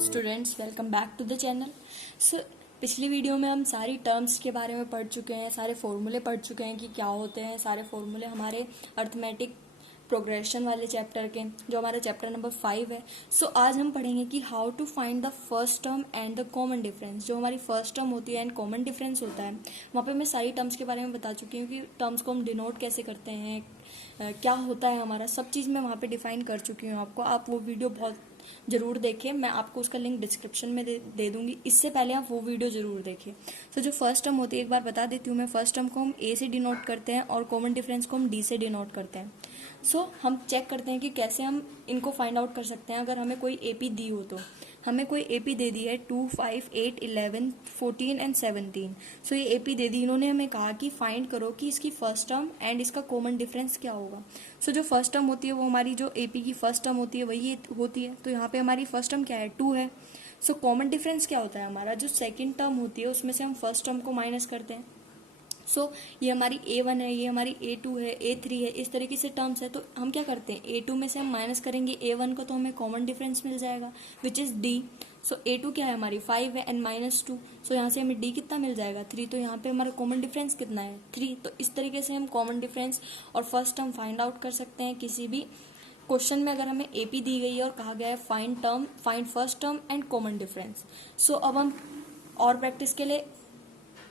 Students, welcome back to the channel. So पिछली video में हम सारी टर्म्स के बारे में पढ़ चुके हैं, सारे फॉर्मूले पढ़ चुके हैं कि क्या होते हैं। सारे फॉर्मूले हमारे अर्थमेटिक प्रोग्रेशन वाले चैप्टर के, जो हमारा चैप्टर नंबर 5 है। सो आज हम पढ़ेंगे कि how to find the first term and the common difference. जो हमारी फर्स्ट टर्म होती है एंड कॉमन डिफरेंस होता है, वहाँ पे मैं सारी टर्म्स के बारे में बता चुकी हूँ कि टर्म्स को हम डिनोट कैसे करते हैं, क्या होता है हमारा, सब चीज़ मैं वहाँ पे डिफाइन कर चुकी हूँ आपको। आप वो वीडियो बहुत ज़रूर देखें, मैं आपको उसका लिंक डिस्क्रिप्शन में दे दूंगी। इससे पहले आप वो वीडियो ज़रूर देखें। सो जो फर्स्ट टर्म होती है, एक बार बता देती हूँ मैं। फर्स्ट टर्म को हम ए से डिनोट करते हैं और कॉमन डिफरेंस को हम डी से डिनोट करते हैं। सो हम चेक करते हैं कि कैसे हम इनको फाइंड आउट कर सकते हैं। अगर हमें कोई एपी दी हो, तो हमें कोई एपी दे दी है 2, 5, 8, 11, 14 एंड 17। सो ये एपी दे दी, इन्होंने हमें कहा कि फाइंड करो कि इसकी फर्स्ट टर्म एंड इसका कॉमन डिफरेंस क्या होगा। सो जो फर्स्ट टर्म होती है वो हमारी जो एपी की फर्स्ट टर्म होती है वही होती है। तो यहाँ पे हमारी फर्स्ट टर्म क्या है, 2 है। सो कॉमन डिफरेंस क्या होता है हमारा, जो सेकेंड टर्म होती है उसमें से हम फर्स्ट टर्म को माइनस करते हैं। सो ये हमारी A1 है, ये हमारी A2 है, A3 है, इस तरीके से टर्म्स है। तो हम क्या करते हैं, A2 में से हम माइनस करेंगे A1 को, तो हमें कॉमन डिफरेंस मिल जाएगा which is D। So A2 क्या है हमारी 5 है एंड -2। सो यहाँ से हमें D कितना मिल जाएगा 3। तो यहाँ पे हमारा कॉमन डिफरेंस कितना है 3। तो इस तरीके से हम कॉमन डिफरेंस और फर्स्ट टर्म फाइंड आउट कर सकते हैं। किसी भी क्वेश्चन में अगर हमें एपी दी गई है और कहा गया है find first term and common difference. So अब हम और प्रैक्टिस के लिए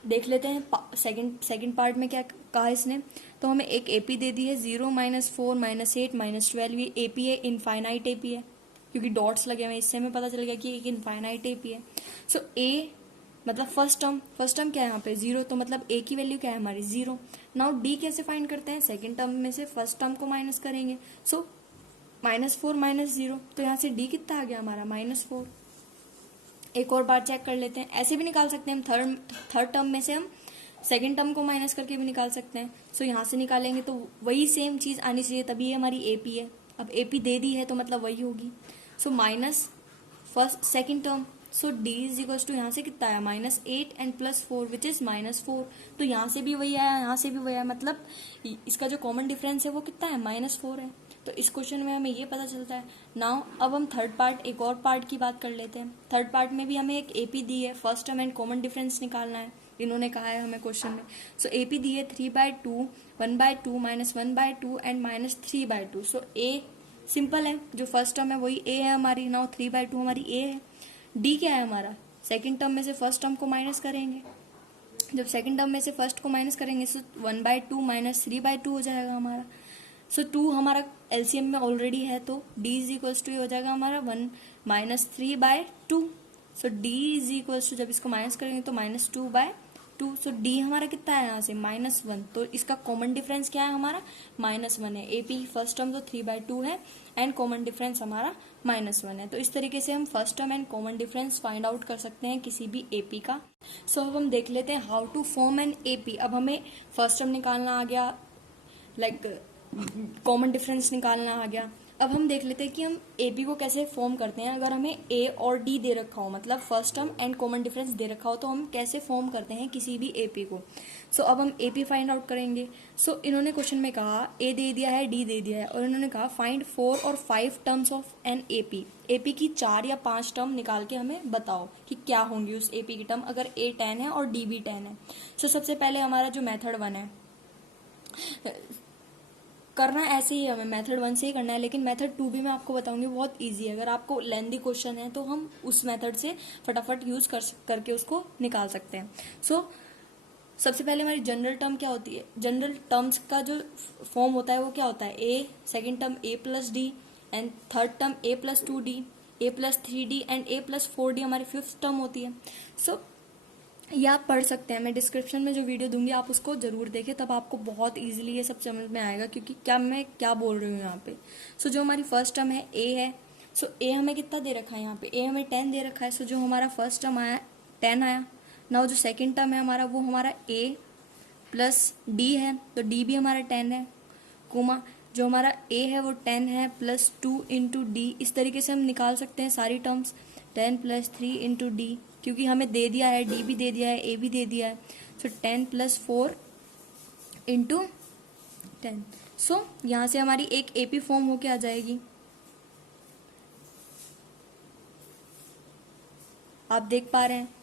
देख लेते हैं सेकंड पार्ट में क्या कहा इसने। तो हमें एक एपी दे दी है 0, -4, -8, -12। ये एपी है, इनफाइनाइट एपी है, क्योंकि डॉट्स लगे हुए हैं, इससे हमें पता चल गया कि एक इनफाइनाइट एपी है। सो ए मतलब फर्स्ट टर्म क्या है यहाँ पे 0, तो मतलब ए की वैल्यू क्या है हमारी 0। नाउ डी कैसे फाइंड करते हैं, सेकेंड टर्म में से फर्स्ट टर्म को माइनस करेंगे। सो -4 -0, तो यहाँ से डी कितना आ गया हमारा -4। एक और बार चेक कर लेते हैं, ऐसे भी निकाल सकते हैं हम। थर्ड टर्म में से हम सेकेंड टर्म को माइनस करके भी निकाल सकते हैं। सो यहाँ से निकालेंगे तो वही सेम चीज आनी चाहिए, तभी ये हमारी एपी है। अब एपी दे दी है तो मतलब वही होगी। So minus first second term, so d is equal to यहाँ से कितना आया -8 एंड +4 विच इज -4। तो यहाँ से भी वही आया, यहाँ से भी वही आया, मतलब इसका जो कॉमन डिफरेंस है वो कितना है -4 है। तो इस क्वेश्चन में हमें ये पता चलता है। नाउ अब हम थर्ड पार्ट, एक और पार्ट की बात कर लेते हैं। थर्ड पार्ट में भी हमें एक एपी दी है, first term and common difference निकालना है, इन्होंने कहा है हमें क्वेश्चन में। सो एपी दी है 3/2, 1/2, -1/2 एंड -3/2। सो ए सिंपल है, जो फर्स्ट टर्म है वही ए है हमारी। नाउ 3/2 हमारी ए है। डी क्या है हमारा, सेकेंड टर्म में से फर्स्ट टर्म को माइनस करेंगे। जब सेकेंड टर्म में से फर्स्ट को माइनस करेंगे तो 1/2 -3/2 हो जाएगा हमारा। सो 2 हमारा एलसीएम में ऑलरेडी है, तो d इज इक्वल्स टू हो जाएगा हमारा 1 -3/2। सो d इज इक्वल्स टू, जब इसको माइनस करेंगे तो -2/2। सो d हमारा कितना है यहाँ से -1। तो इसका कॉमन डिफरेंस क्या है हमारा -1 है। एपी फर्स्ट टर्म तो 3/2 है एंड कॉमन डिफरेंस हमारा -1 है। तो इस तरीके से हम first term and common difference find out कर सकते हैं किसी भी एपी का। सो अब हम देख लेते हैं how to form an AP. अब हमें फर्स्ट टर्म निकालना आ गया, कॉमन डिफरेंस निकालना आ गया। अब हम देख लेते हैं कि हम एपी को कैसे फॉर्म करते हैं। अगर हमें ए और डी दे रखा हो, मतलब first term and common difference दे रखा हो, तो हम कैसे फॉर्म करते हैं किसी भी एपी को। सो अब हम एपी फाइंड आउट करेंगे। सो इन्होंने क्वेश्चन में कहा ए दे दिया है, डी दे दिया है, और इन्होंने कहा फाइंड 4 और 5 terms of an AP. AP की 4 या 5 टर्म निकाल के हमें बताओ कि क्या होंगी उस एपी की टर्म, अगर ए 10 है और डी भी 10 है। सो सबसे पहले हमारा जो मेथड 1 है, करना ऐसे ही हमें मेथड 1 से ही करना है, लेकिन मेथड 2 भी मैं आपको बताऊंगी, बहुत इजी है। अगर आपको लेंदी क्वेश्चन है तो हम उस मेथड से फटाफट यूज करके उसको निकाल सकते हैं। सो सबसे पहले हमारी जनरल टर्म क्या होती है, जनरल टर्म्स का जो फॉर्म होता है वो क्या होता है, a, second term A+D and third term A+2D, A+3D and A+4D हमारी फिफ्थ टर्म होती है। सो ये आप पढ़ सकते हैं, मैं डिस्क्रिप्शन में जो वीडियो दूंगी आप उसको जरूर देखें, तब आपको बहुत इजीली ये सब समझ में आएगा क्योंकि मैं क्या बोल रही हूँ यहाँ पे। सो जो हमारी फर्स्ट टर्म है ए है। सो ए हमें कितना दे रखा है यहाँ पे, ए हमें 10 दे रखा है। सो जो हमारा फर्स्ट टर्म आया 10 आया। नाउ जो सेकेंड टर्म है हमारा वो हमारा A+D है, तो D भी हमारा 10 है, कोमा जो हमारा A है वो 10 है +2 इंटू डी। इस तरीके से हम निकाल सकते हैं सारी टर्म्स। 10 + 3 इंटू डी, क्योंकि हमें दे दिया है, डी भी दे दिया है, ए भी दे दिया है। सो 10 + 4 इंटू 10। सो यहाँ से हमारी एक एपी फॉर्म होके आ जाएगी। आप देख पा रहे हैं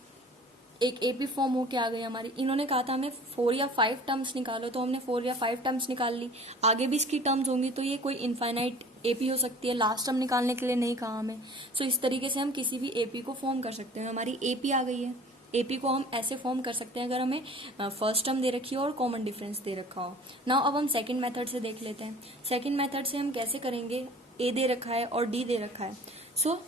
एक एपी फॉर्म होके आ गई हमारी। इन्होंने कहा था हमें 4 या 5 टर्म्स निकालो, तो हमने 4 या 5 टर्म्स निकाल ली। आगे भी इसकी टर्म्स होंगी, तो ये कोई इनफाइनाइट एपी हो सकती है। लास्ट टर्म निकालने के लिए नहीं कहा हमें। सो इस तरीके से हम किसी भी एपी को फॉर्म कर सकते हैं। हमारी एपी आ गई है। एपी को हम ऐसे फॉर्म कर सकते हैं अगर हमें फर्स्ट टर्म दे रखी हो और कॉमन डिफरेंस दे रखा हो। नाउ अब हम सेकंड मेथड से देख लेते हैं। सेकंड मेथड से हम कैसे करेंगे, ए दे रखा है और डी दे रखा है। सो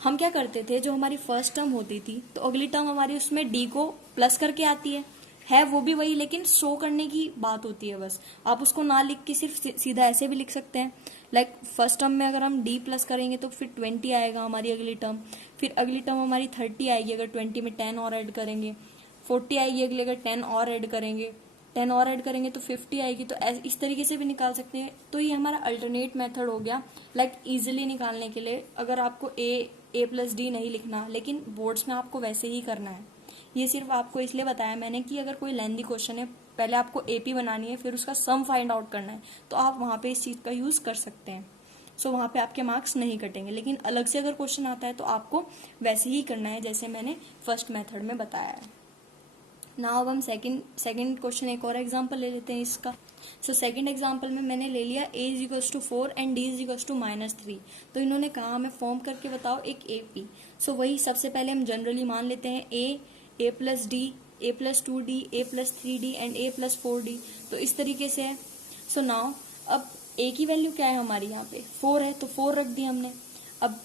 हम क्या करते थे, जो हमारी फर्स्ट टर्म होती थी तो अगली टर्म हमारी उसमें डी को प्लस करके आती है वो भी वही, लेकिन शो करने की बात होती है बस। आप उसको ना लिख के सिर्फ सीधा ऐसे भी लिख सकते हैं। लाइक फर्स्ट टर्म में अगर हम डी प्लस करेंगे तो फिर 20 आएगा हमारी अगली टर्म। फिर अगली टर्म हमारी 30 आएगी अगर 20 में 10 और ऐड करेंगे। 40 आएगी अगली अगर 10 और ऐड करेंगे। 10 और ऐड करेंगे तो 50 आएगी। तो इस तरीके से भी निकाल सकते हैं। तो ये हमारा अल्टरनेट मेथड हो गया, लाइक इजिली निकालने के लिए। अगर आपको ए प्लस डी नहीं लिखना, लेकिन बोर्ड्स में आपको वैसे ही करना है। ये सिर्फ आपको इसलिए बताया मैंने कि अगर कोई लेंदी क्वेश्चन है, पहले आपको एपी बनानी है, फिर उसका सम फाइंड आउट करना है, तो आप वहां पे इस चीज का यूज कर सकते हैं। सो वहां पे आपके मार्क्स नहीं कटेंगे। लेकिन अलग से अगर क्वेश्चन आता है तो आपको वैसे ही करना है जैसे मैंने फर्स्ट मेथड में बताया है। नाउ अब हम सेकंड क्वेश्चन एक और एग्जांपल ले लेते हैं इसका। सो सेकंड एग्जांपल में मैंने ले लिया a is equals to 4 and d is equals to -3। तो इन्होंने कहा हमें फॉर्म करके बताओ एक एपी। सो वही सबसे पहले हम जनरली मान लेते हैं a plus D, a plus 2d, a plus 3d and a plus 4d। तो इस तरीके से है। सो नाउ अब a की वैल्यू क्या है हमारी, यहाँ पे 4 है तो 4 रख दी हमने। अब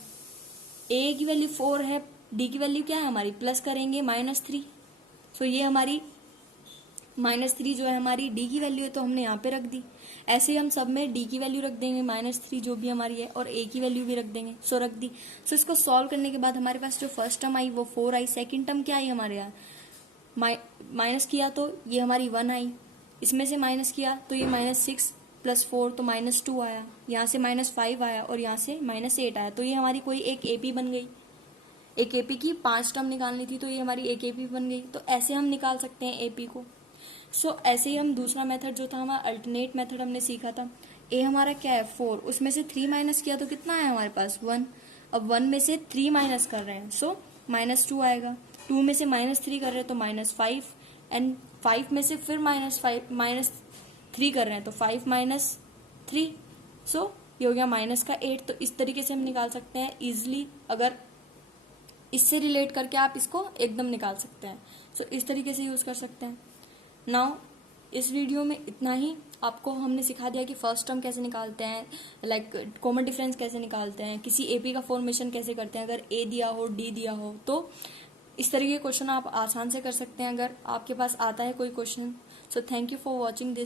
a की वैल्यू 4 है, d की वैल्यू क्या है हमारी, प्लस करेंगे -3। सो ये हमारी -3 जो है हमारी डी की वैल्यू है, तो हमने यहाँ पे रख दी। ऐसे ही हम सब में डी की वैल्यू रख देंगे -3 जो भी हमारी है, और ए की वैल्यू भी रख देंगे। सो रख दी। सो इसको सॉल्व करने के बाद हमारे पास जो फर्स्ट टर्म आई वो 4 आई। सेकंड टर्म क्या आई हमारे यहाँ, माइनस किया तो ये हमारी 1 आई। इसमें से माइनस किया तो ये -6 प्लस 4 तो -2 आया। यहाँ से -5 आया और यहाँ से -8 आया। तो ये हमारी कोई एक एपी बन गई। एक एपी की 5 टर्म निकालनी थी तो ये हमारी एक एपी बन गई। तो ऐसे हम निकाल सकते हैं एपी को। सो ऐसे ही हम दूसरा मेथड जो था हमारा अल्टरनेट मेथड हमने सीखा था। ए हमारा क्या है 4, उसमें से 3 माइनस किया तो कितना है हमारे पास 1। अब 1 में से 3 माइनस कर रहे हैं, सो -2 आएगा। 2 में से -3 कर रहे हैं तो -5 एंड 5 में से फिर -3 कर रहे हैं तो 5 - 3। सो ये हो गया -8। तो इस तरीके से हम निकाल सकते हैं इजिली। अगर इससे रिलेट करके आप इसको एकदम निकाल सकते हैं। सो इस तरीके से यूज कर सकते हैं। नाउ इस वीडियो में इतना ही। आपको हमने सिखा दिया कि फर्स्ट टर्म कैसे निकालते हैं, लाइक कॉमन डिफरेंस कैसे निकालते हैं, किसी एपी का फॉर्मेशन कैसे करते हैं अगर ए दिया हो डी दिया हो। तो इस तरीके के क्वेश्चन आप आसान से कर सकते हैं अगर आपके पास आता है कोई question. So thank you for watching this.